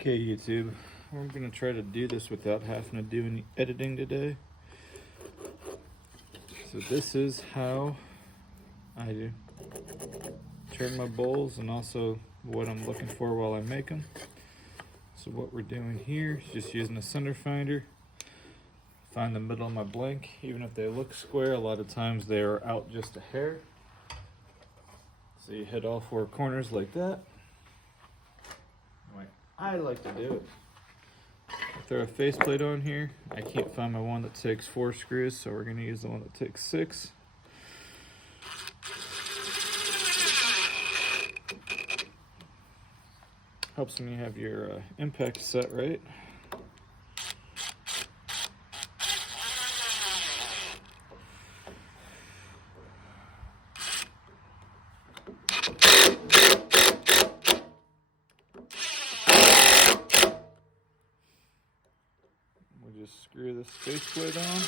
Okay, YouTube, we're going to try to do this without having to do any editing today. So this is how I do turn my bowls and also what I'm looking for while I make them. So what we're doing here is just using a center finder. Find the middle of my blank. Even if they look square, a lot of times they are out just a hair. So you hit all four corners like that. I like to do it. I throw a faceplate on here. I can't find my one that takes 4 screws, so we're going to use the one that takes 6. Helps when you have your impact set right. We'll just screw this faceplate on.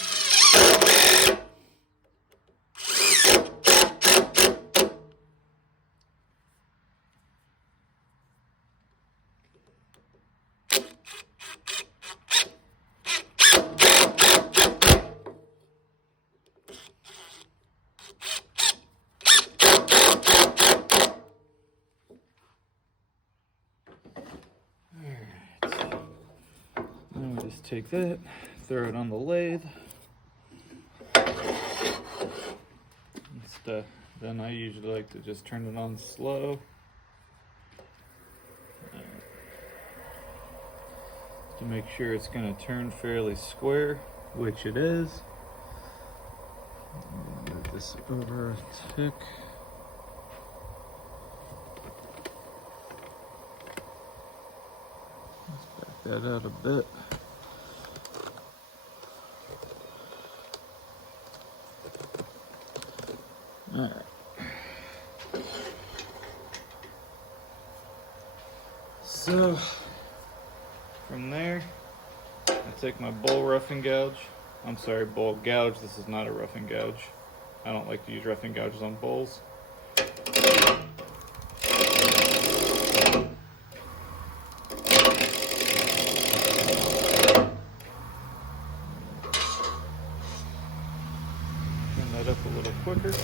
Just take that, throw it on the lathe. Then I usually like to just turn it on slow. To make sure it's going to turn fairly square, which it is. Move this over a tick. Let's back that out a bit. All right. So from there, I take my bowl roughing gouge. I'm sorry, bowl gouge. This is not a roughing gouge. I don't like to use roughing gouges on bowls. Turn that up a little quicker.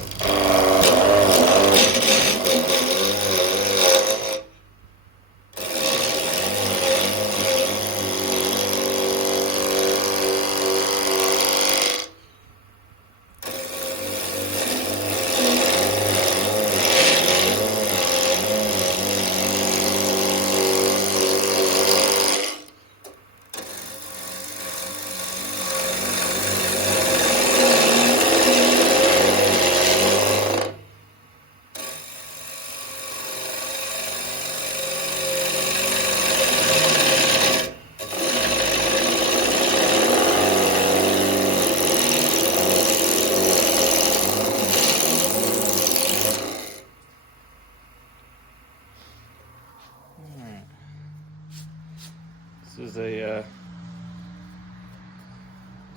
This is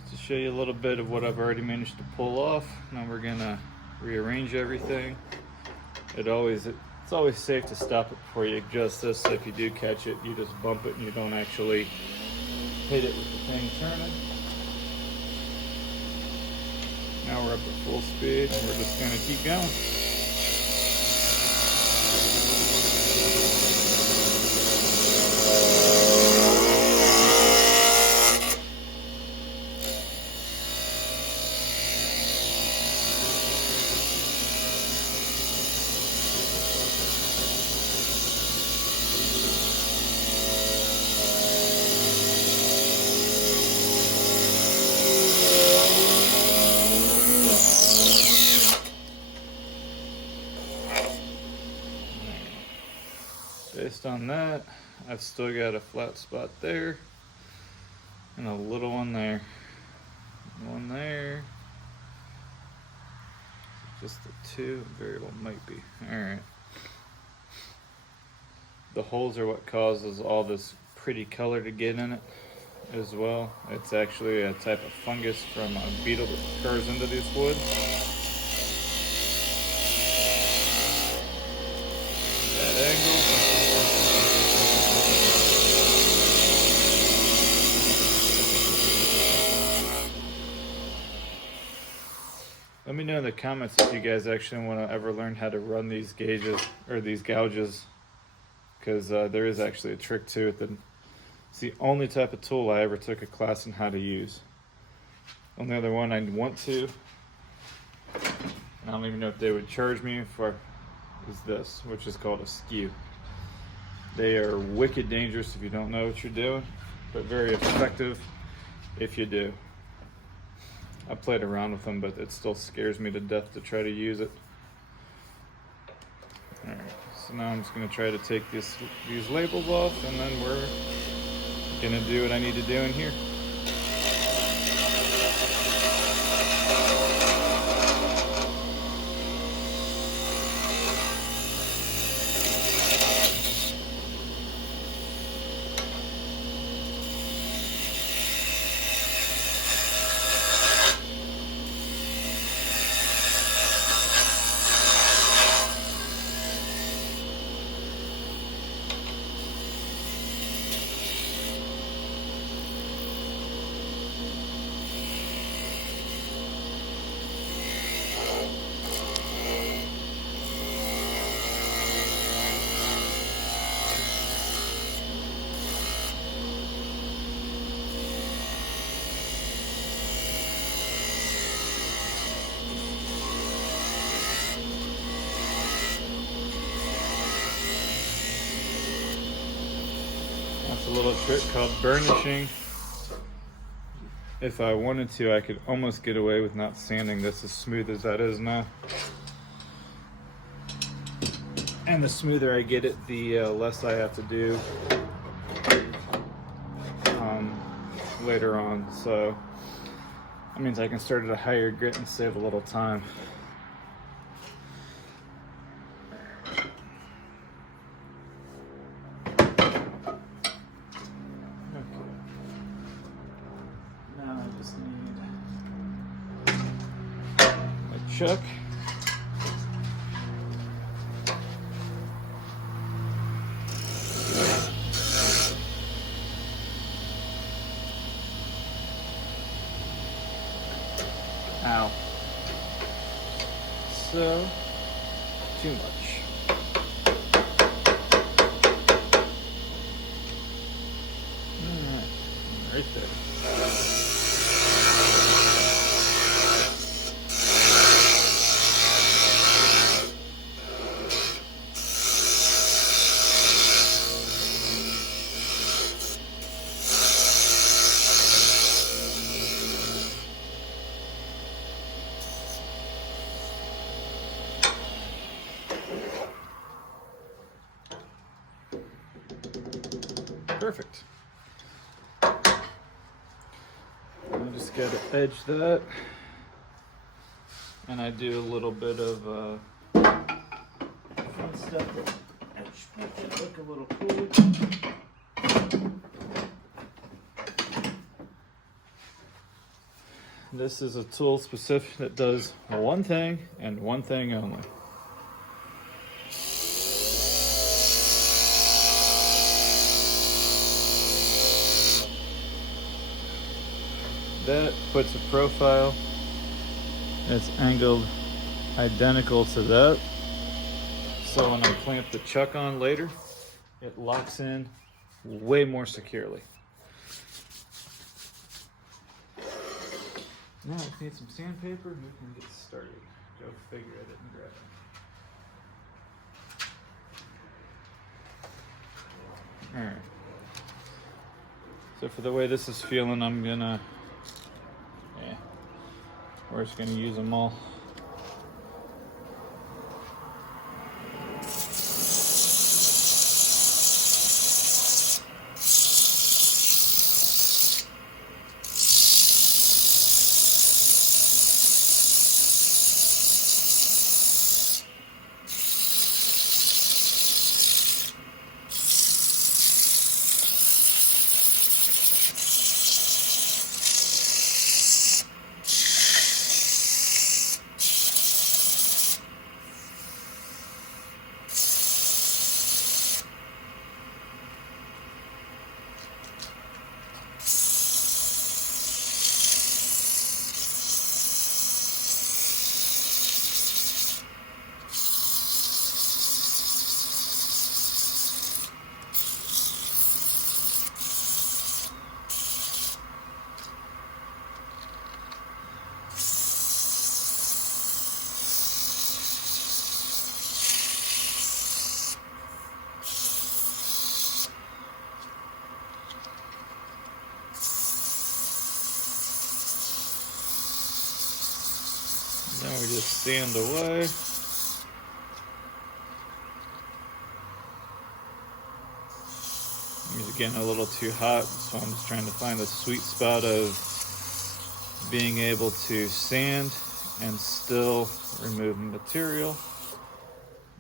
to show you a little bit of what I've already managed to pull off. Now we're gonna rearrange everything. It's always safe to stop it before you adjust this, so if you do catch it, you just bump it and you don't actually hit it with the thing turning. Now we're up at full speed and we're just gonna keep going. Based on that, I've still got a flat spot there and a little one there. One there. Just the two, very well might be. Alright. The holes are what causes all this pretty color to get in it as well. It's actually a type of fungus from a beetle that occurs into this wood. That angle. me know in the comments if you guys actually want to ever learn how to run these gauges or these gouges, because there is actually a trick to it. It's the only type of tool I ever took a class on how to use. Only other one I want to, and I don't even know if they would charge me for, is this, which is called a skew. They are wicked dangerous if you don't know what you're doing, but very effective if you do. I played around with them, but it still scares me to death to try to use it. Alright, so now I'm just going to try to take these labels off, and then we're going to do what I need to do in here. That's a little trick called burnishing. If I wanted to, I could almost get away with not sanding this as smooth as that is now. And the smoother I get it, the less I have to do later on. So that means I can start at a higher grit and save a little time. Chuck. Ow. So, too much. Right there. Perfect. I just got to edge that, and I do a little bit of fun stuff that make it look a little cool. This is a tool specific that does one thing and one thing only. That puts a profile that's angled identical to that. So when I clamp the chuck on later, it locks in way more securely. Now if you need some sandpaper, we can get started. Go figure, I didn't grab it. Alright. So for the way this is feeling, I'm gonna, we're just gonna use them all. this sand away. It's getting a little too hot, so I'm just trying to find a sweet spot of being able to sand and still remove material.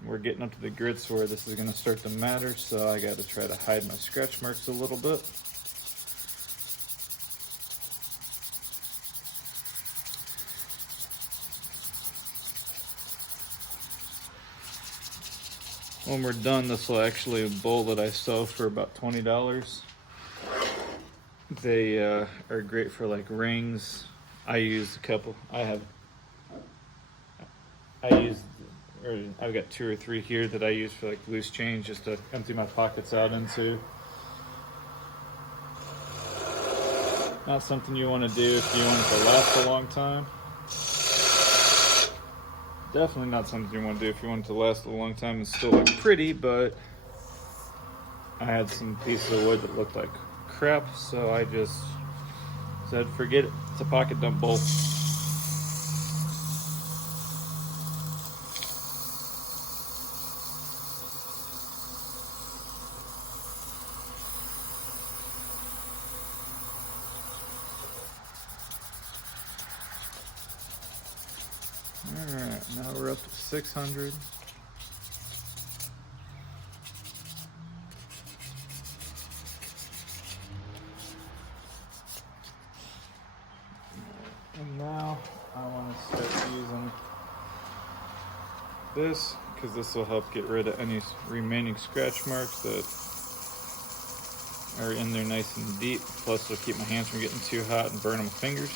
We're getting up to the grits where this is going to start to matter, so I got to try to hide my scratch marks a little bit. When we're done, this will actually be a bowl that I sell for about $20. They are great for like rings. I use a couple. I've got 2 or 3 here that I use for like loose change, just to empty my pockets out into. Not something you want to do if you want it to last a long time. Definitely not something you want to do if you want it to last a long time and still look pretty, but I had some pieces of wood that looked like crap, so I just said forget it. It's a pocket dump bowl. Alright, now we're up to 600. And now I want to start using this, because this will help get rid of any remaining scratch marks that are in there nice and deep. Plus it'll keep my hands from getting too hot and burning my fingers.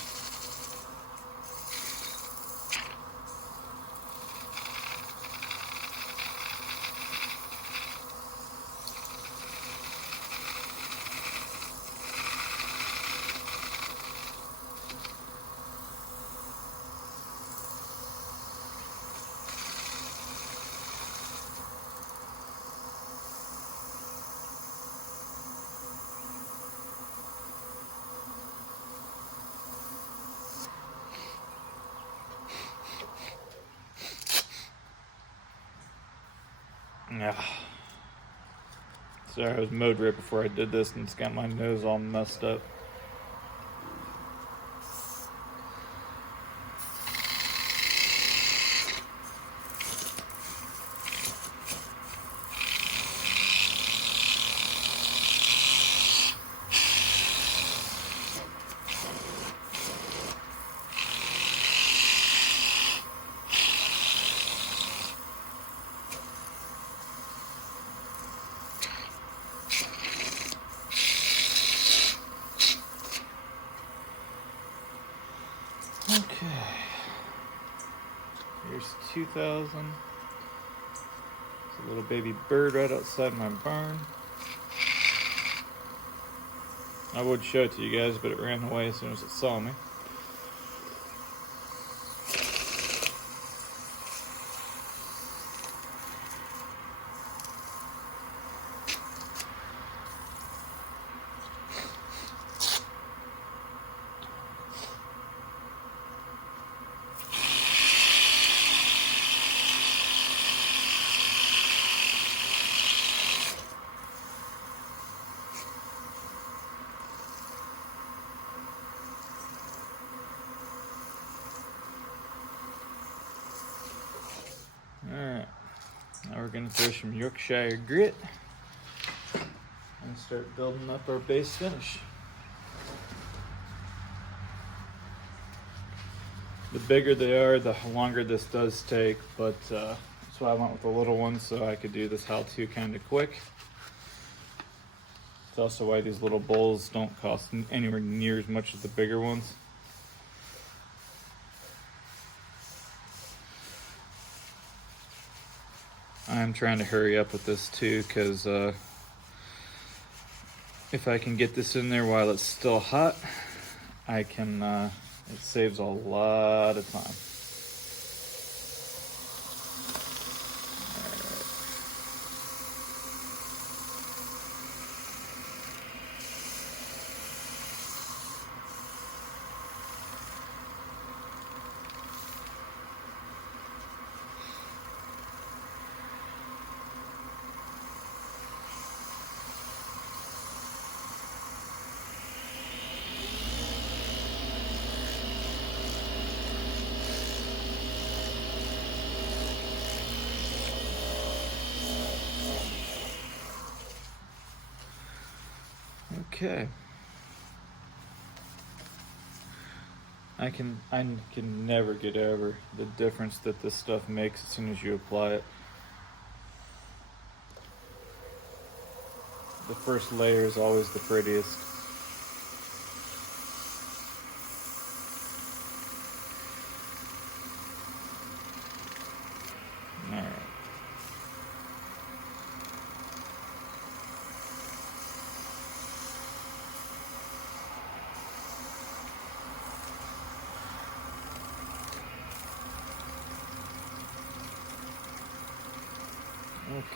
Yeah. Sorry, I was mowed right before I did this and it's got my nose all messed up. Okay, here's 2,000. There's a little baby bird right outside my barn. I would show it to you guys, but it ran away as soon as it saw me. Alright, now we're going to throw some Yorkshire grit and start building up our base finish. The bigger they are, the longer this does take, but that's why I went with the little ones, so I could do this how-to kind of quick. It's also why these little bowls don't cost anywhere near as much as the bigger ones. I'm trying to hurry up with this too, because if I can get this in there while it's still hot, I can, it saves a lot of time. Okay. I can never get over the difference that this stuff makes as soon as you apply it. The first layer is always the prettiest. All right.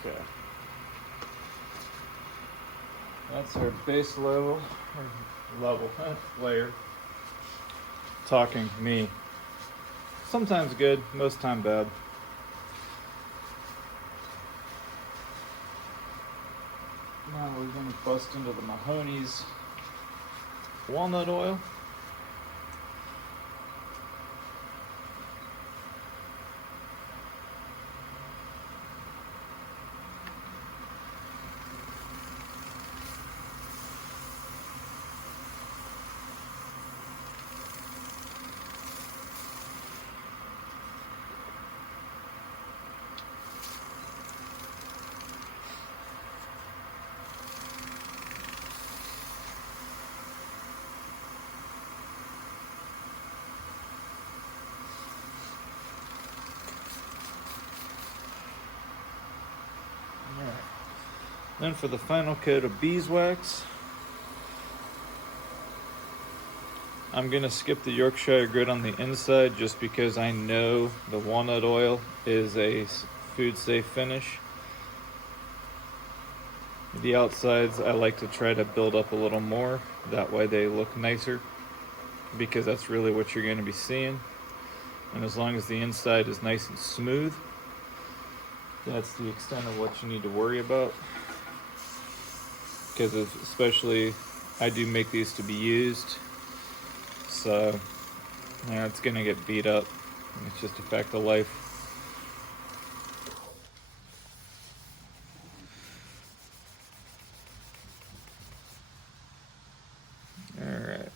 Okay. That's our base level, layer. Talking me. Sometimes good, most time bad. Now we're going to bust into the Mahoney's walnut oil. Then for the final coat of beeswax, I'm going to skip the Yorkshire grit on the inside just because I know the walnut oil is a food safe finish. The outsides I like to try to build up a little more, that way they look nicer, because that's really what you're going to be seeing. And as long as the inside is nice and smooth, that's the extent of what you need to worry about. Because especially I do make these to be used, so yeah, it's gonna get beat up. It's just a fact of life. All right.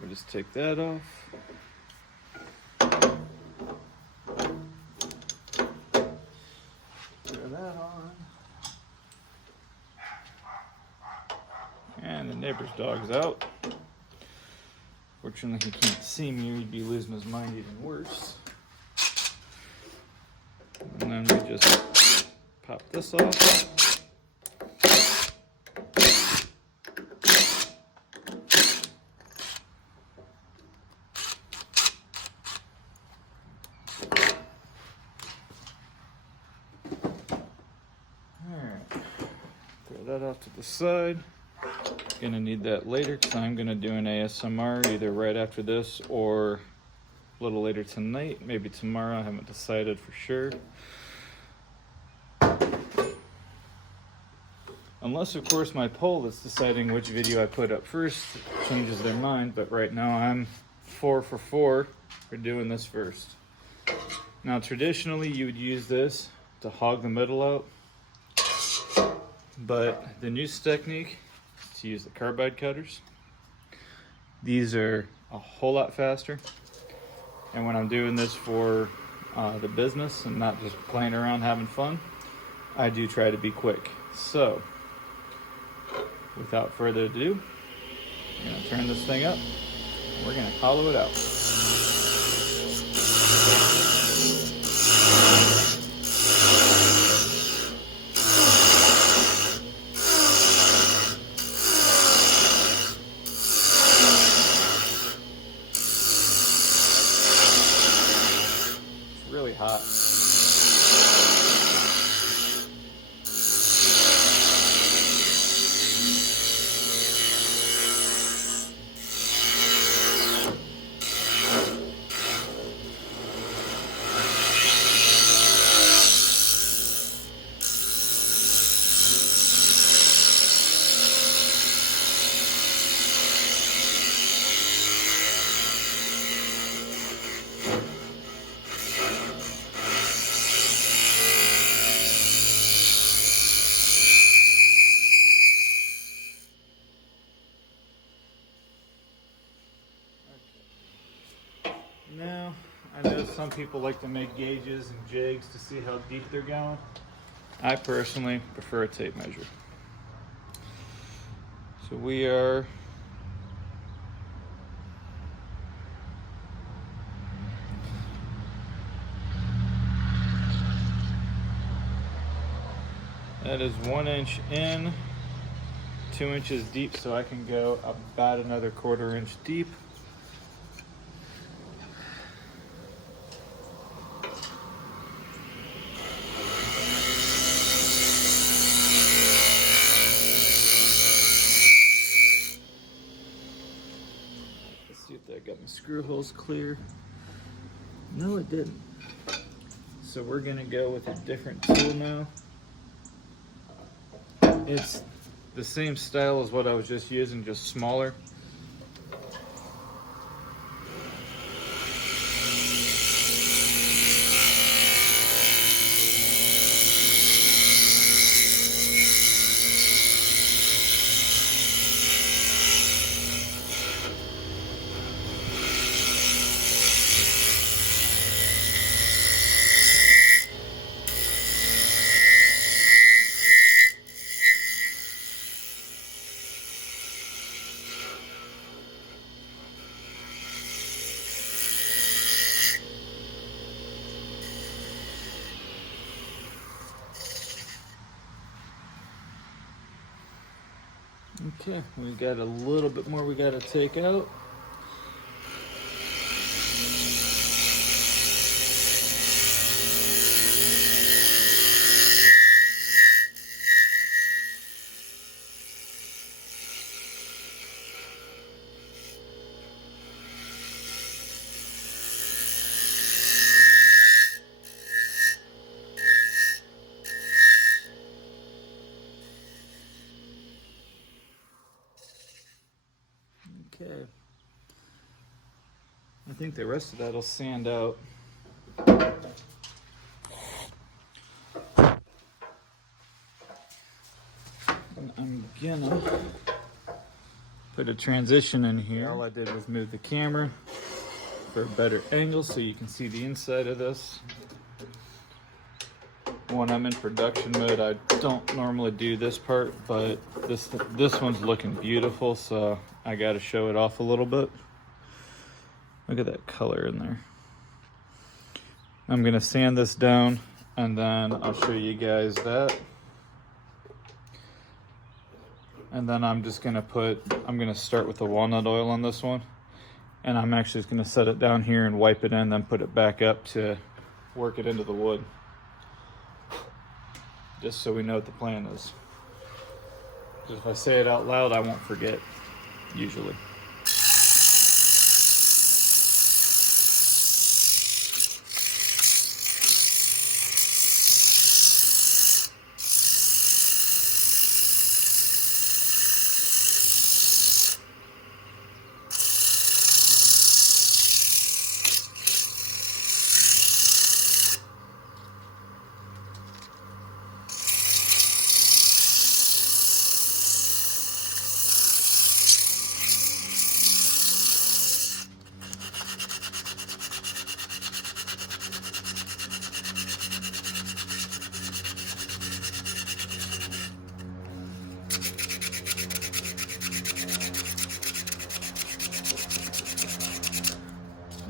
We'll just take that off. Throw that on. And the neighbor's dog's out. Fortunately, he can't see me, or he'd be losing his mind even worse. And then we just pop this off. That off to the side. Gonna need that later because I'm gonna do an ASMR either right after this or a little later tonight, maybe tomorrow. I haven't decided for sure. Unless, of course, my poll that's deciding which video I put up first changes their mind, but right now I'm 4 for 4 for doing this first. Now, traditionally, you would use this to hog the middle out. But the new technique is to use the carbide cutters. These are a whole lot faster. And when I'm doing this for the business and not just playing around having fun, I do try to be quick. So, without further ado, I'm gonna turn this thing up. We're gonna hollow it out. Really hot. Now, I know some people like to make gauges and jigs to see how deep they're going. I personally prefer a tape measure. So we are that is 1 inch in, 2 inches deep, so I can go about another 1/4 inch deep. Let's see if that got my screw holes clear. No, it didn't. So we're gonna go with a different tool now. It's the same style as what I was just using, just smaller. Okay, we got a little bit more we got to take out. Okay. I think the rest of that will sand out. And I'm gonna put a transition in here. All I did was move the camera for a better angle so you can see the inside of this. When I'm in production mode, I don't normally do this part, but this one's looking beautiful, so I got to show it off a little bit. Look at that color in there. I'm gonna sand this down, and then I'll show you guys that. And then I'm gonna start with the walnut oil on this one, and I'm actually just gonna set it down here and wipe it in, then put it back up to work it into the wood. Just so we know what the plan is. Because if I say it out loud, I won't forget, usually.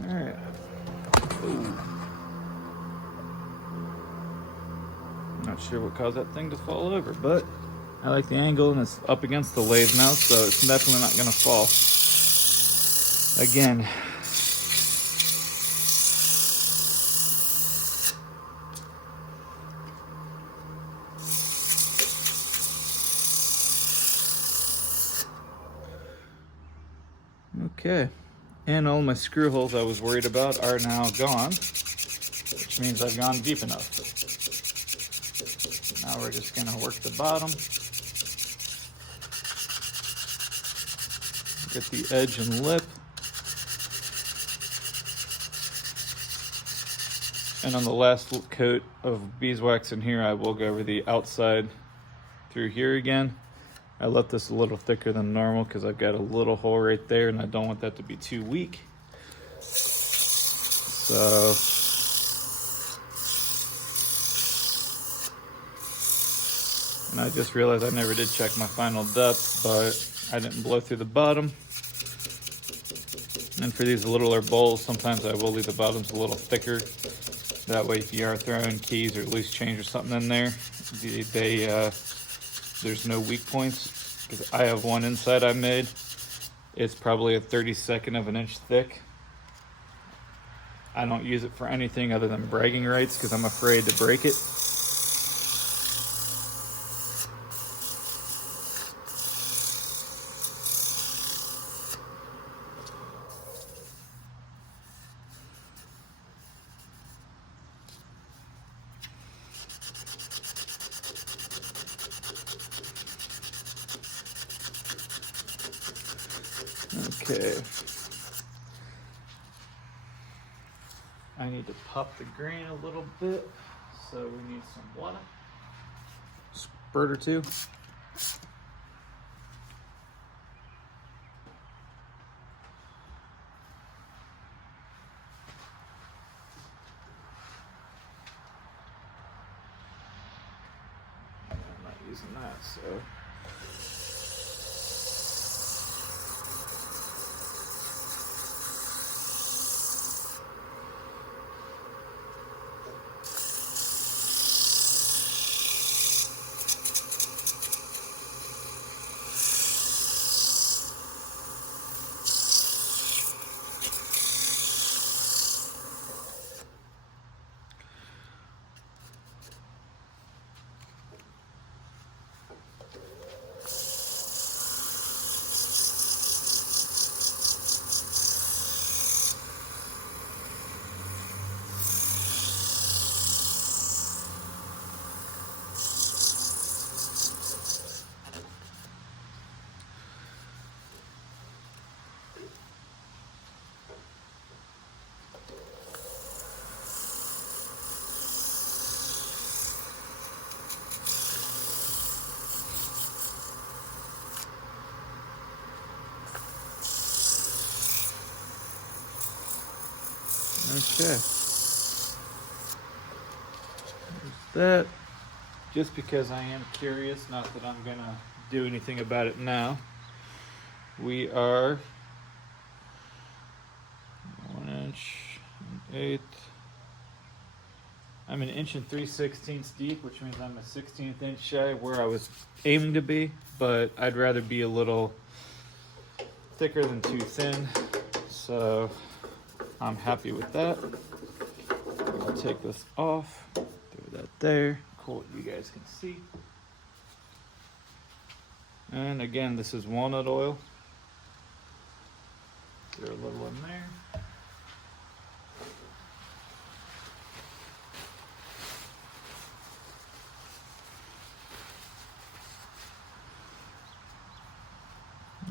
Alright. Not sure what caused that thing to fall over, but I like the angle and it's up against the lathe now, so it's definitely not going to fall. Again. Okay. And all my screw holes I was worried about are now gone, which means I've gone deep enough. Now we're just gonna work the bottom. Get the edge and lip. And on the last coat of beeswax in here, I will go over the outside through here again. I left this a little thicker than normal because I've got a little hole right there and I don't want that to be too weak. So and I just realized I never did check my final depth, but I didn't blow through the bottom. And for these littler bowls, sometimes I will leave the bottoms a little thicker. That way if you are throwing keys or loose change or something in there, there's no weak points. Because I have one inside I made. It's probably a 32nd of an inch thick. I don't use it for anything other than bragging rights because I'm afraid to break it. Okay. I need to pop the grain a little bit, so we need some water. Spurt or two. I'm not using that, so. Okay. There's that. Just because I am curious, not that I'm gonna do anything about it now. We are 1 inch, 1/8. I'm 1 inch and 3/16 deep, which means I'm a 16th inch shy where I was aiming to be, but I'd rather be a little thicker than too thin. So I'm happy with that. I'll take this off, throw that there, cool, you guys can see. And again, this is walnut oil. Throw a little in there.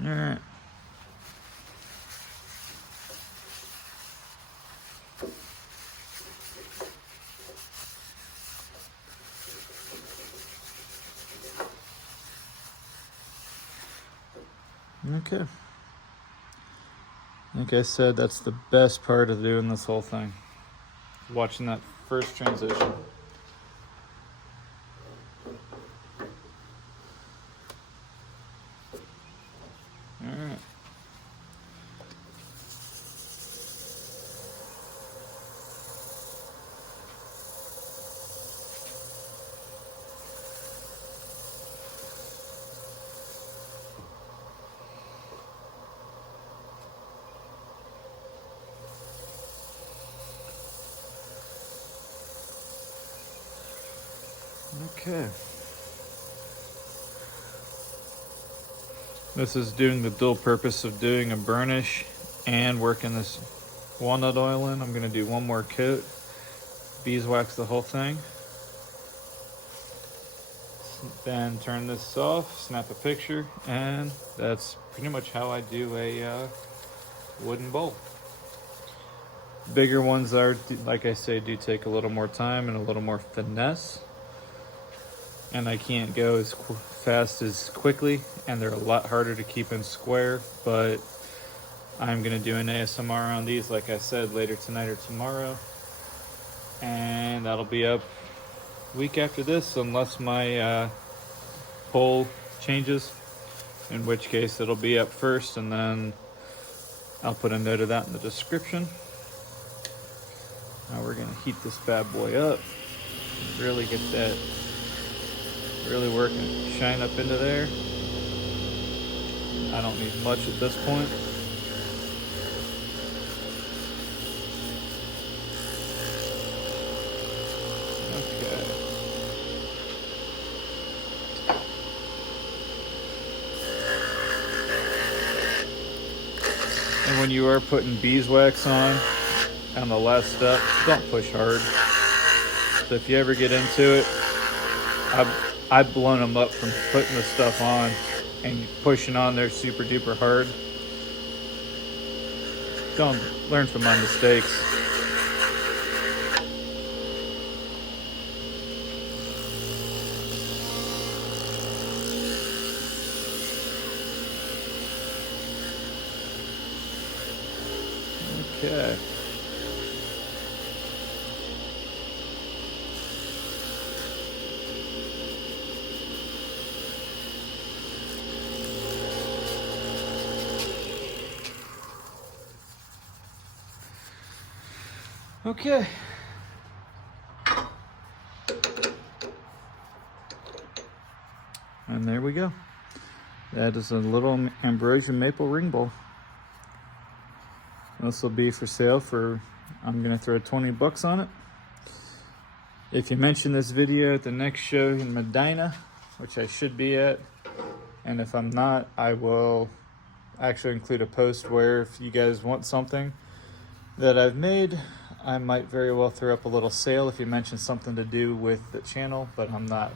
All right. Okay. Like I said, that's the best part of doing this whole thing. Watching that first transition. All right. Okay. This is doing the dual purpose of doing a burnish and working this walnut oil in. I'm going to do one more coat, beeswax the whole thing, then turn this off, snap a picture, and that's pretty much how I do a wooden bowl. Bigger ones are, like I say, do take a little more time and a little more finesse, and I can't go as fast as quickly, and they're a lot harder to keep in square, but I'm gonna do an ASMR on these, like I said, later tonight or tomorrow, and that'll be up week after this, unless my poll changes, in which case it'll be up first, and then I'll put a note of that in the description. Now we're gonna heat this bad boy up, really get that really working, shine up into there. I don't need much at this point. Okay. And when you are putting beeswax on the last step, don't push hard. So if you ever get into it, I've blown them up from putting the stuff on and pushing on there super duper hard. Don't learn from my mistakes. Okay. Okay. And there we go. That is a little ambrosia maple ring bowl. This will be for sale for, I'm gonna throw 20 bucks on it. If you mention this video at the next show in Medina, which I should be at, and if I'm not, I will actually include a post where if you guys want something that I've made, I might very well throw up a little sale if you mention something to do with the channel, but I'm not.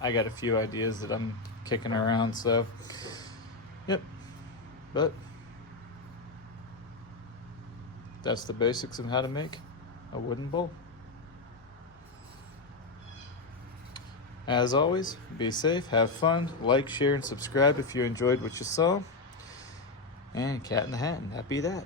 I got a few ideas that I'm kicking around, so yep. But that's the basics of how to make a wooden bowl. As always, be safe, have fun, like, share, and subscribe if you enjoyed what you saw. And Cat in the Hat, and happy that.